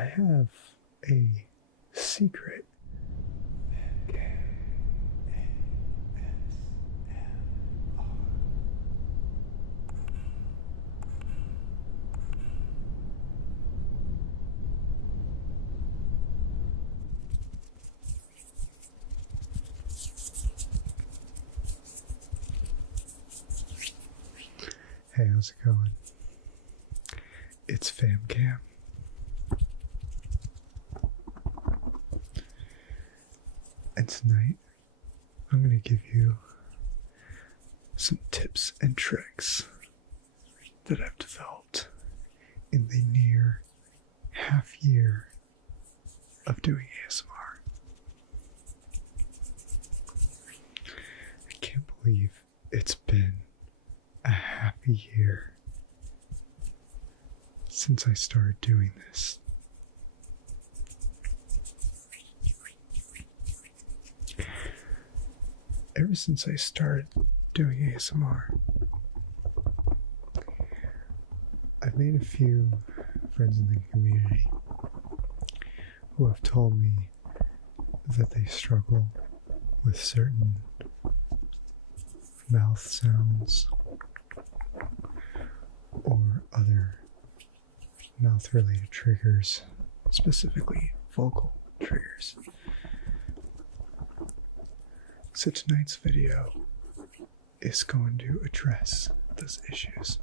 I have a secret. Hey, how's it going? It's FamKam. And tonight, I'm going to give you some tips and tricks that I've developed in the near half year of doing ASMR. I can't believe it's been a happy year since I started doing this. Ever since I started doing ASMR, I've made a few friends in the community who have told me that they struggle with certain mouth sounds or other mouth-related triggers, specifically vocal triggers. So tonight's video is going to address those issues.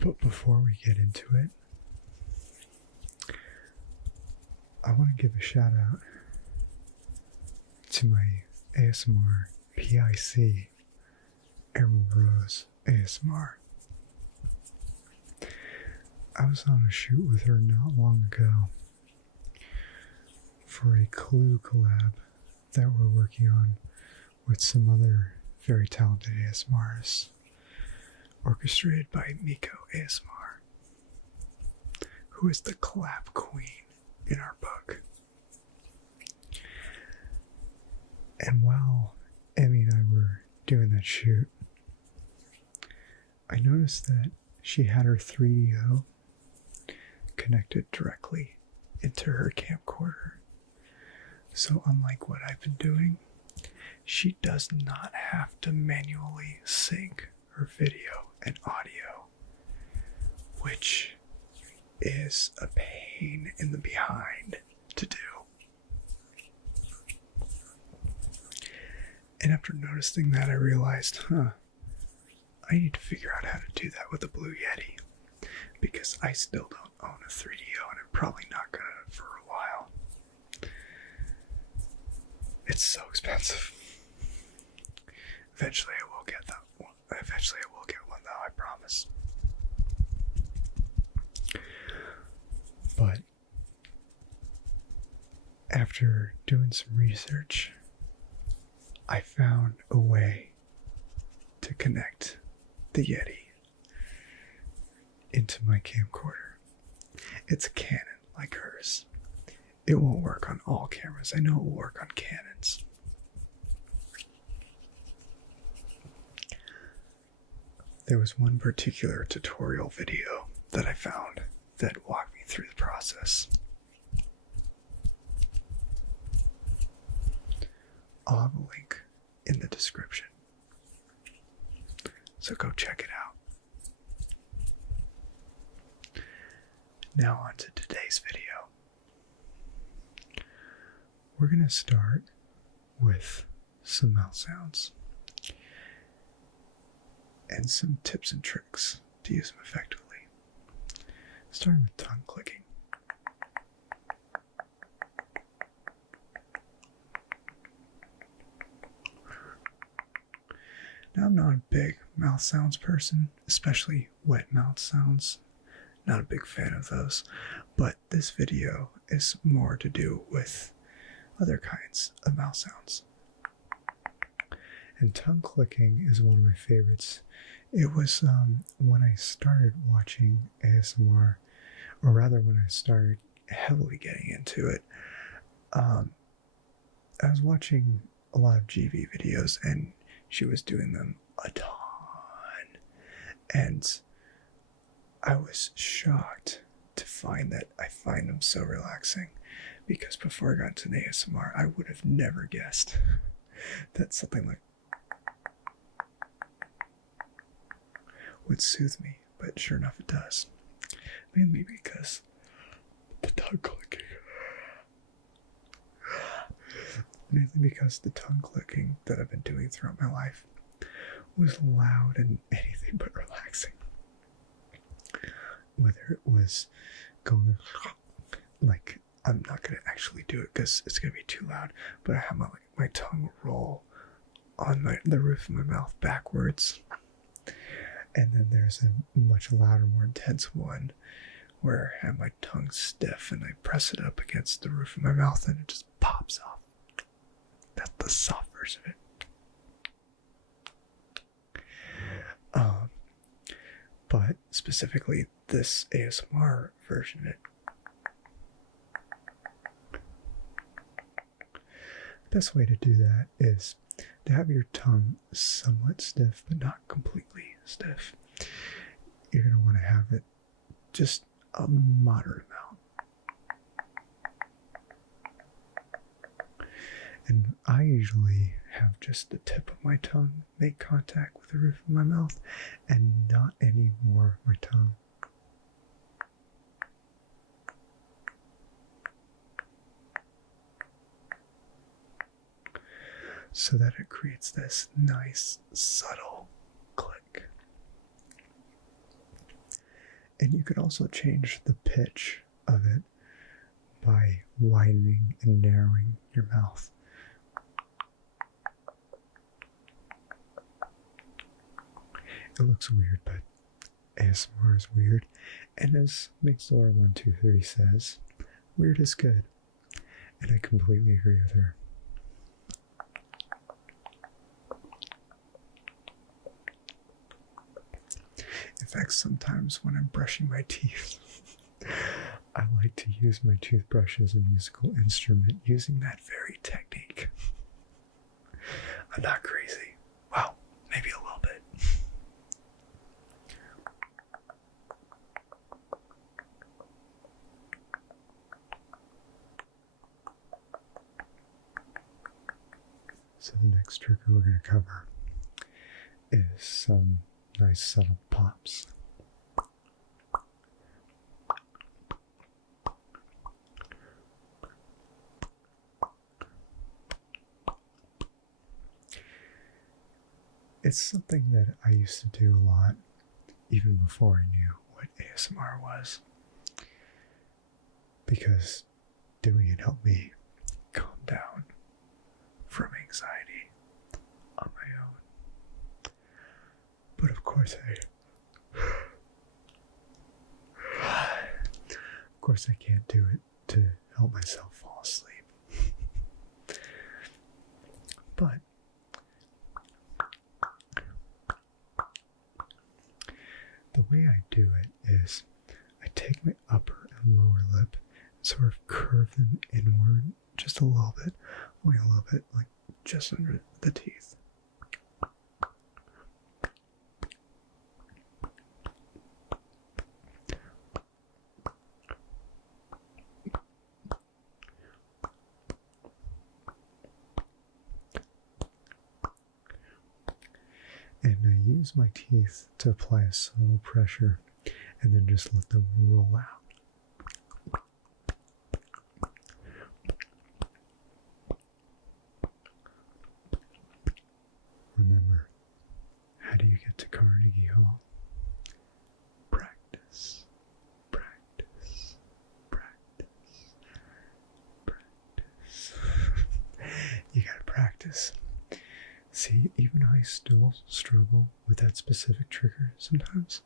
But before we get into it, I want to give a shout out to my ASMR PIC, Emerald Rose ASMR. I was on a shoot with her not long ago for a Clue collab that we're working on with some other very talented ASMRtists, orchestrated by Miko ASMR, who is the collab queen in our book. And while Emmy and I were doing that shoot, I noticed that she had her 3DO connected directly into her camcorder. So unlike what I've been doing, she does not have to manually sync her video and audio, which is a pain in the behind to do. And after noticing that, I realized, I need to figure out how to do that with a Blue Yeti, because I still don't own a 3DO, and I'm probably not gonna for a while. It's so expensive. Eventually I will get that one. Eventually I will get one though, I promise. But after doing some research, I found a way to connect the Yeti into my camcorder. It's a Canon like hers. It won't work on all cameras. I know it will work on Canons. There was one particular tutorial video that I found that walked me through the process. I'll have a link in the description, so go check it out. Now on to today's video. We're going to start with some mouth sounds and some tips and tricks to use them effectively. Starting with tongue clicking. Now, I'm not a big mouth sounds person, especially wet mouth sounds. Not a big fan of those, but this video is more to do with other kinds of mouth sounds. And tongue clicking is one of my favorites. It was when I started watching ASMR, or rather when I started heavily getting into it, I was watching a lot of GV videos and she was doing them a ton. And I was shocked to find that I find them so relaxing, because before I got into an ASMR, I would have never guessed that something like would soothe me, but sure enough it does. Mainly because the tongue clicking. Mainly because the tongue clicking that I've been doing throughout my life was loud and anything but relaxing. Whether it was going like, I'm not going to actually do it because it's going to be too loud, but I have my tongue roll on the roof of my mouth backwards. And then there's a much louder, more intense one where I have my tongue stiff and I press it up against the roof of my mouth and it just pops off. That's the soft version of it. But specifically this ASMR version of it, the best way to do that is to have your tongue somewhat stiff, but not completely stiff. You're going to want to have it just a moderate amount. And I usually have just the tip of my tongue make contact with the roof of my mouth and not any more of my tongue. So that it creates this nice, subtle click. And you could also change the pitch of it by widening and narrowing your mouth. It looks weird, but ASMR is weird. And as Mixlore123 says, weird is good. And I completely agree with her. In fact, sometimes when I'm brushing my teeth, I like to use my toothbrush as a musical instrument using that very technique. I'm not crazy. Well, maybe a little bit. So the next trigger we're going to cover is some nice subtle pops. It's something that I used to do a lot, even before I knew what ASMR was, because doing it helped me calm down from anxiety on my own. But of course I can't do it to help myself fall asleep. But the way I do it is I take my upper and lower lip and sort of curve them inward just a little bit, only a little bit, like just under the teeth. And I use my teeth to apply a subtle pressure and then just let them roll out. Remember, how do you get to Carnegie Hall? Practice, practice, practice, practice. You gotta practice. See, even I still struggle with that specific trigger sometimes,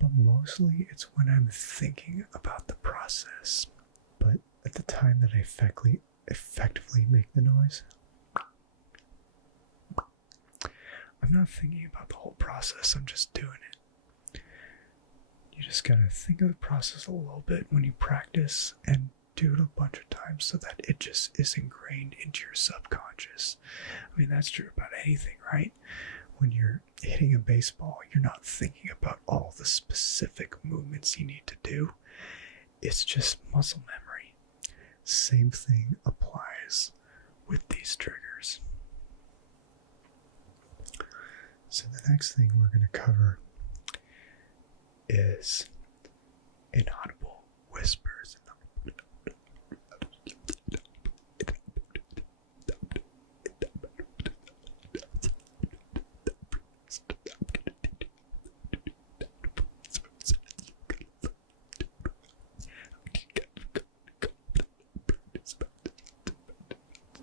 but mostly it's when I'm thinking about the process. But at the time that I effectively make the noise, I'm not thinking about the whole process, I'm just doing it. You just gotta think of the process a little bit when you practice and do it a bunch of times so that it just is ingrained into your subconscious. I mean, that's true about anything, right? When you're hitting a baseball, you're not thinking about all the specific movements movements you need to do. It's just muscle memory. Same thing applies with these triggers. So the next thing we're going to cover is inaudible whispers.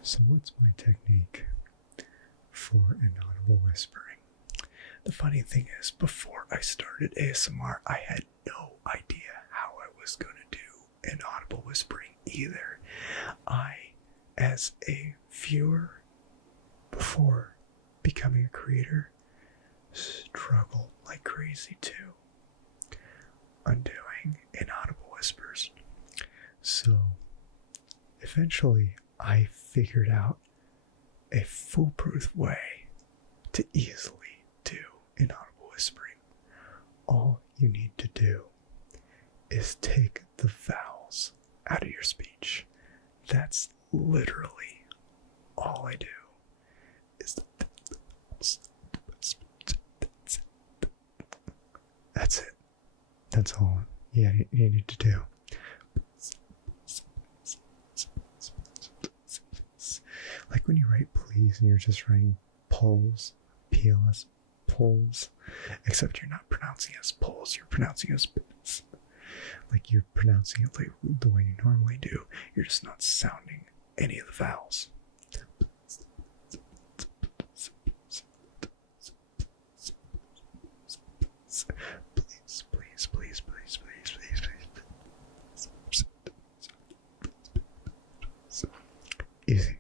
So what's my technique for inaudible whispering? The funny thing is, before I started ASMR, I had no idea how I was going to do inaudible whispering either. I, as a viewer, before becoming a creator, struggle like crazy too on doing inaudible whispers. So eventually I figured out a foolproof way to easily do inaudible whispering. All you need to do is take the vowels out of your speech. That's literally all I do. That's it. That's all you need to do. Like when you write please and you're just writing polls, PLS, polls, except you're not pronouncing it as polls, you're pronouncing it as bits. Like you're pronouncing it like the way you normally do. You're just not sounding any of the vowels. Please, please, please, please, please, please, please. Easy.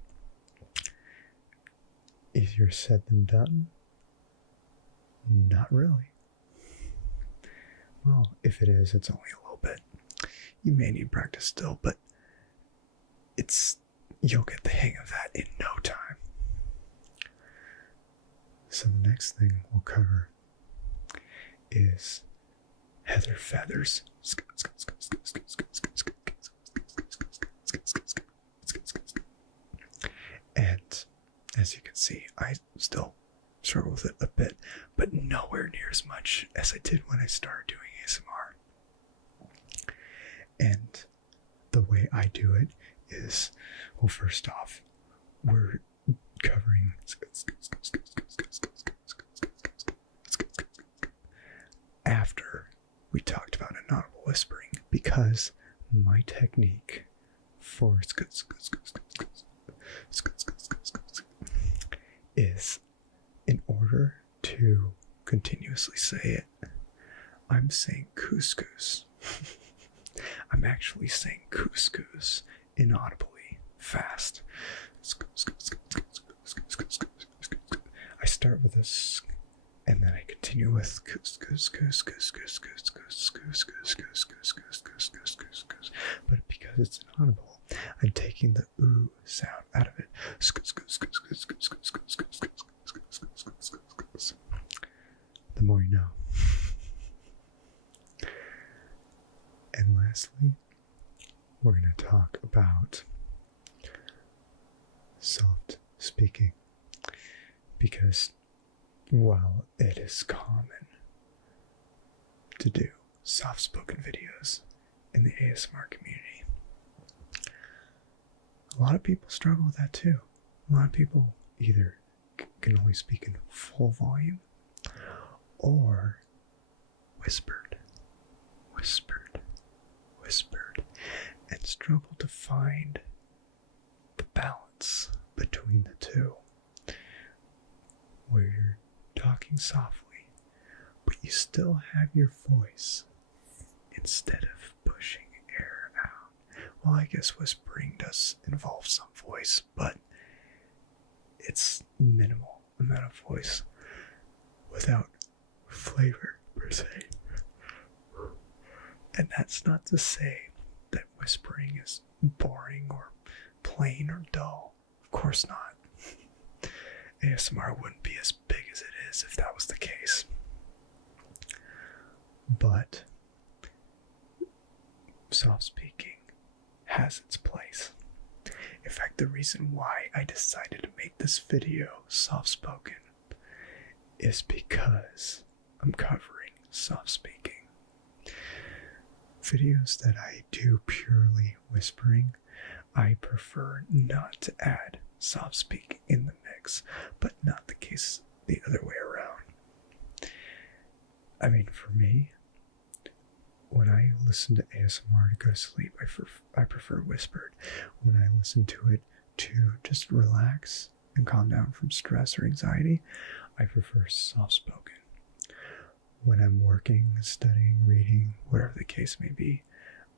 Easier said than done? Not really. Well, if it is, it's only a little bit. You may need practice still, but you'll get the hang of that in no time. So the next thing we'll cover is heather feathers. And as you can see, I still struggle with it a bit, but nowhere near as much as I did when I started doing ASMR. And the way I do it is, well, first off, we're covering after we talked about inaudible whispering, because my technique for is, in order to continuously say it, I'm saying couscous. I'm actually saying couscous inaudibly, fast. I start with a sk, and then I continue with but because it's inaudible, I'm taking the ooh sound out of it. The more you know. And lastly, we're going to talk about soft speaking, because while it is common to do soft-spoken videos in the ASMR community, a lot of people struggle with that too. A lot of people either can only speak in full volume or whispered, and struggle to find the balance between the two, where you're talking softly, but you still have your voice instead of pushing air out. Well, I guess whispering does involve some voice, but it's minimal amount of voice without flavor per se. And that's not to say that whispering is boring or plain or dull. Of course not. ASMR wouldn't be as big as it is if that was the case. But soft speaking has its place. In fact, the reason why I decided to make this video soft spoken is because I'm covering soft speaking. Videos that I do purely whispering, I prefer not to add soft speaking in the mix, but not the case the other way around. I mean, for me, when I listen to ASMR to go to sleep, I prefer whispered. When I listen to it to just relax and calm down from stress or anxiety, I prefer soft spoken. When I'm working, studying, reading, whatever the case may be,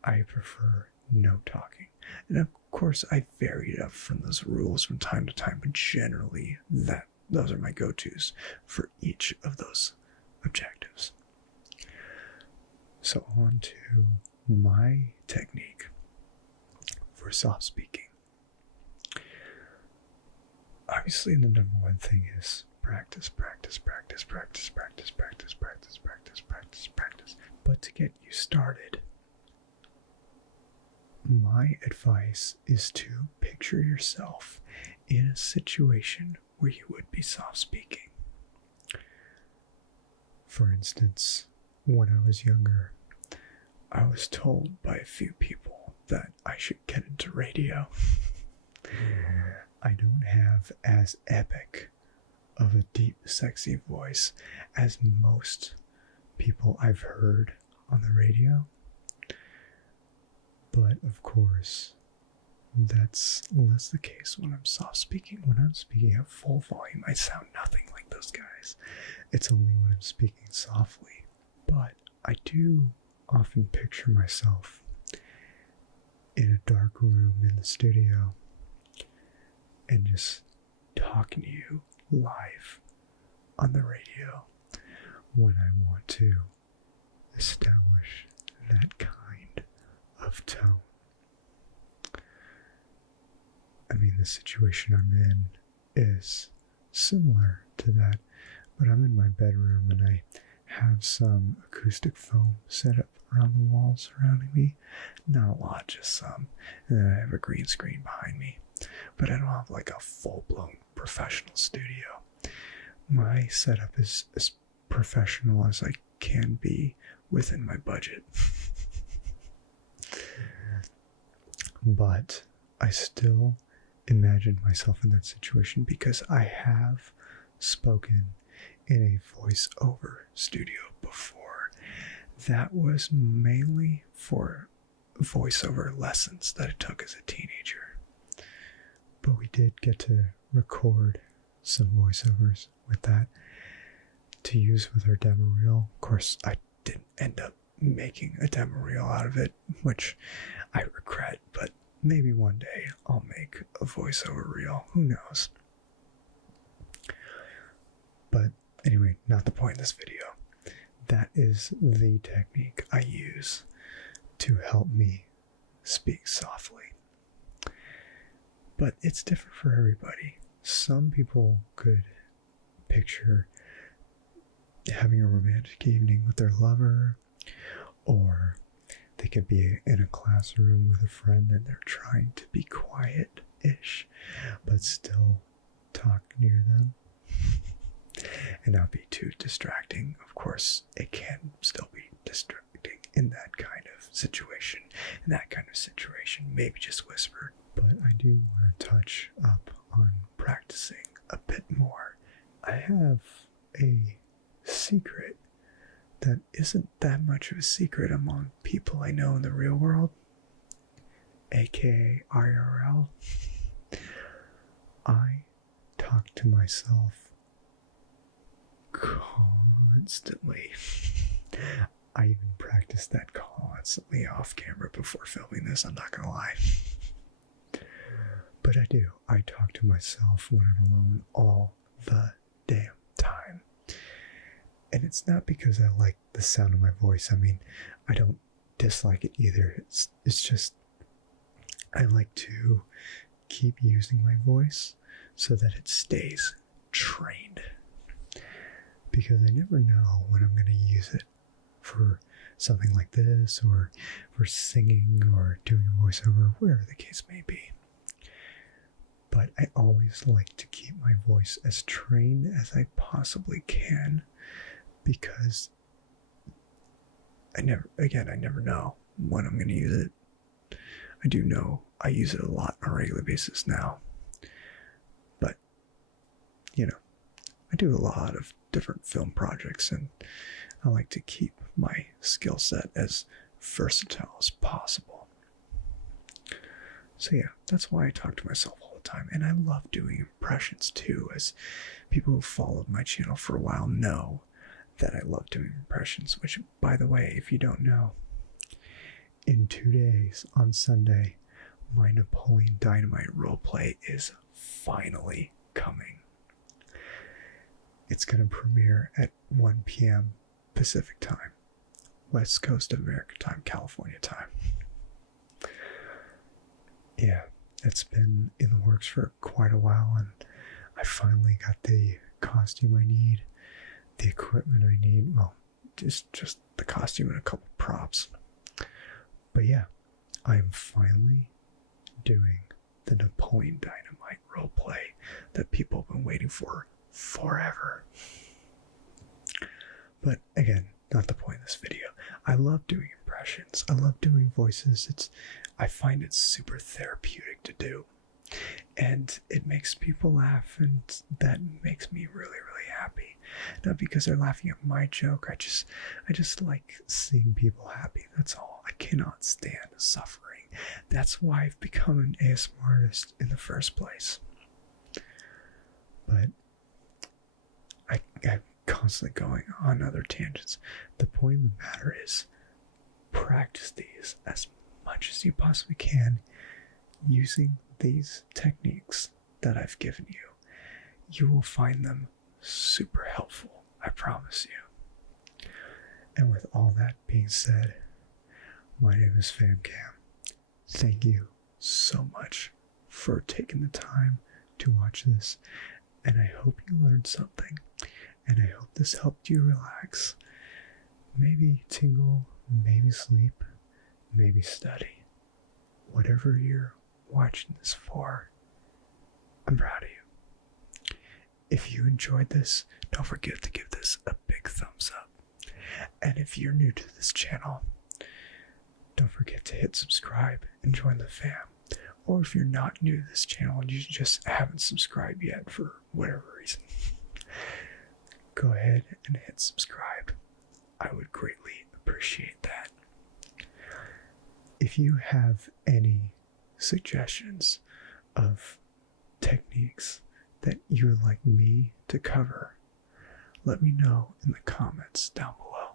I prefer no talking. And of course, I varied up from those rules from time to time, but generally those are my go-tos for each of those objectives. So on to my technique for soft speaking. Obviously, the number one thing is practice. But to get you started, my advice is to picture yourself in a situation where you would be soft speaking. For instance, when I was younger, I was told by a few people that I should get into radio. I don't have as epic of a deep, sexy voice as most people I've heard on the radio. But of course, that's less the case when I'm soft speaking. When I'm speaking at full volume, I sound nothing like those guys. It's only when I'm speaking softly. But I do often picture myself in a dark room in the studio and just talking to you live on the radio when I want to establish that kind of tone. I mean, the situation I'm in is similar to that, but I'm in my bedroom and I have some acoustic foam set up around the walls surrounding me. Not a lot, just some. And then I have a green screen behind me. But I don't have like a full-blown professional studio. My setup is as professional as I can be within my budget. But I still imagine myself in that situation because I have spoken in a voiceover studio before. That was mainly for voiceover lessons that I took as a teenager. But we did get to record some voiceovers with that to use with our demo reel. Of course, I didn't end up making a demo reel out of it, which I regret, but maybe one day I'll make a voiceover reel. Who knows? But anyway, not the point of this video. That is the technique I use to help me speak softly. But it's different for everybody. Some people could picture having a romantic evening with their lover, or they could be in a classroom with a friend and they're trying to be quiet-ish, but still talk near them and not be too distracting. Of course, it can still be distracting in that kind of situation. Maybe just whisper. But I do want to touch up on practicing a bit more. I have a secret that isn't that much of a secret among people I know in the real world, aka IRL. I talk to myself constantly. I even practice that constantly off camera before filming this, I'm not gonna lie. But I do. I talk to myself when I'm alone all the damn time. And it's not because I like the sound of my voice. I mean, I don't dislike it either. It's just I like to keep using my voice so that it stays trained. Because I never know when I'm going to use it for something like this, or for singing or doing a voiceover, whatever the case may be. But I always like to keep my voice as trained as I possibly can, because I never know when I'm going to use it. I do know I use it a lot on a regular basis now. But, you know, I do a lot of different film projects, and I like to keep my skill set as versatile as possible. So yeah, that's why I talk to myself all the time. And I love doing impressions too, as people who followed my channel for a while know that I love doing impressions, which, by the way, if you don't know, in 2 days on Sunday, my Napoleon Dynamite roleplay is finally coming. It's going to premiere at 1 p.m. Pacific time, West Coast of America time, California time. Yeah, it's been in the works for quite a while, and I finally got the costume I need, the equipment I need, well, just the costume and a couple props. But yeah, I'm finally doing the Napoleon Dynamite roleplay that people have been waiting for forever. But again, not the point of this video. I love doing impressions. I love doing voices. I find it super therapeutic to do. And it makes people laugh, and that makes me really, really happy. Not because they're laughing at my joke. I just like seeing people happy. That's all. I cannot stand suffering. That's why I've become an ASMRtist in the first place. But I'm constantly going on other tangents. The point of the matter is, practice these as much as you possibly can using these techniques that I've given you. You will find them super helpful, I promise you. And with all that being said, my name is FamKam. Thank you so much for taking the time to watch this, and I hope you learned something, and I hope this helped you relax, maybe tingle, maybe sleep, maybe study. Whatever you're watching this for, I'm proud of you. If you enjoyed this, don't forget to give this a big thumbs up. And if you're new to this channel, don't forget to hit subscribe and join the fam. Or if you're not new to this channel and you just haven't subscribed yet for whatever reason, go ahead and hit subscribe. I would greatly appreciate that. If you have any suggestions of techniques that you would like me to cover, let me know in the comments down below.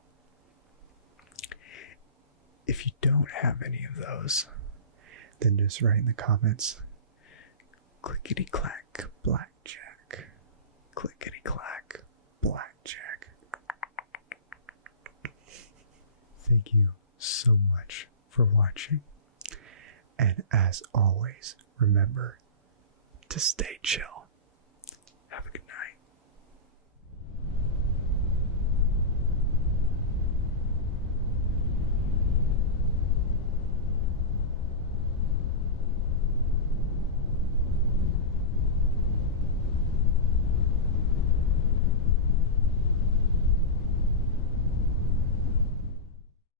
If you don't have any of those, then just write in the comments, clickety-clack, blackjack. Clickety-clack, blackjack. Thank you so much for watching. And as always, remember to stay chill.